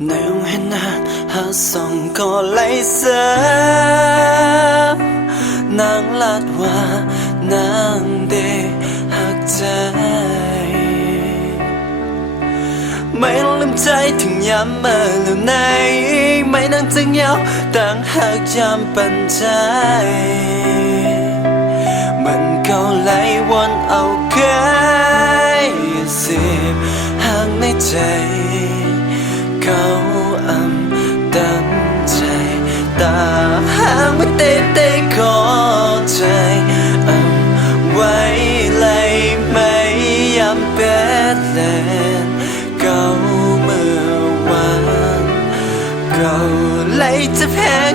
nếu hết nát hát xong có lấy sớm nàng lát hoa nàng để hátใจไม่ลืมใจถึงย้ำมาแล้วไหนไม่นั่งจึงเหงาต่างหากย้ำปันใจมันก็ไหลวนเอาเกยสิบห่างในใจเขาตั้งใจตาห่างไม่เตะขอใจไว้เลยไม่ยำเป็นแลนเก่าเมื่อวานเก่าเลยจะแพง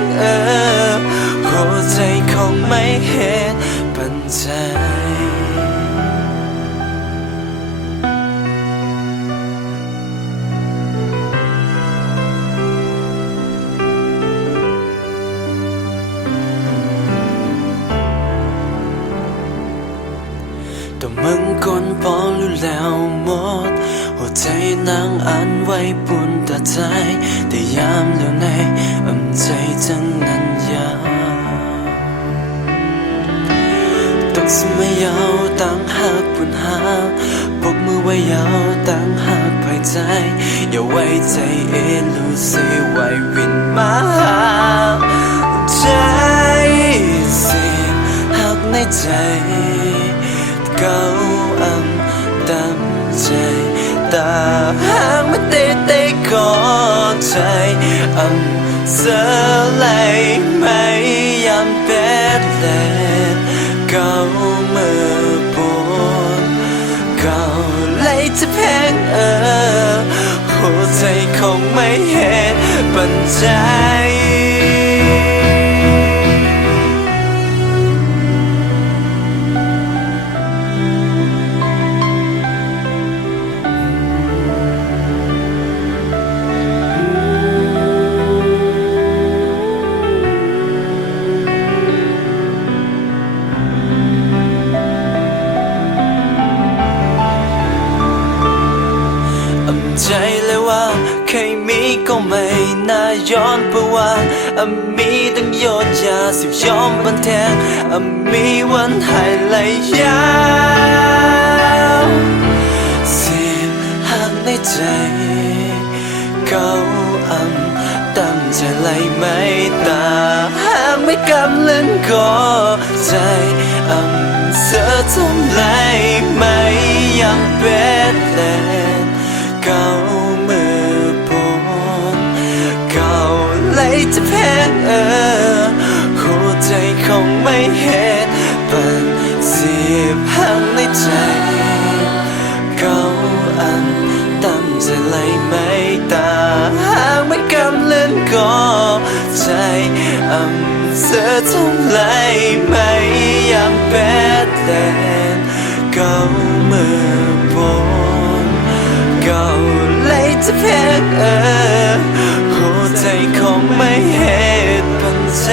หัวใจคงไม่เห็นปัญใจแต่มึงคนพอรู้แล้วหมดหัวใจนางอ่านไว้ปุ่นตาใจแต่ยามเหลียวในใจจังนั้นยาวต้องสมัยยาวต่างหากปุ่นหาปกมือไว้ยาวต่างหากภายใจอย่าไว้ใจรู้สึกไว้วินมาใจสิหักในใจเก่าตั้งใจตาห่างไม่เตะขอใจเสือไหลไม่ยำเป็นแลนเก่าเมื่อปวดเก่าเลยจะแพงหัวใจคงไม่เห็นปัญใจใจเลยว่าเคยมีก็ไม่น่าย้อนประวัติมีตั้งยอดยา10ย้อมบันแทงมีวันหายไหลยาว10หักในใจเก่าตั้งใจไหลไม่ตาหากไม่กำเล่นก็ใจเสือทำไหลไม่ยังเป็นแลนเก่าเมื่อปนเก่าเลยจะแพงหัวใจคงไม่เห็นปัน10ห่างในใจเก่าตั้งใจไหลไม่ตาหากไม่กำเล่นก็ใจเสือทำไหลไม่ยังเป็นแลนเก่าเมื่อปนเก่าเลยจะแพงหัวใจคงไม่เห็นปัญใจ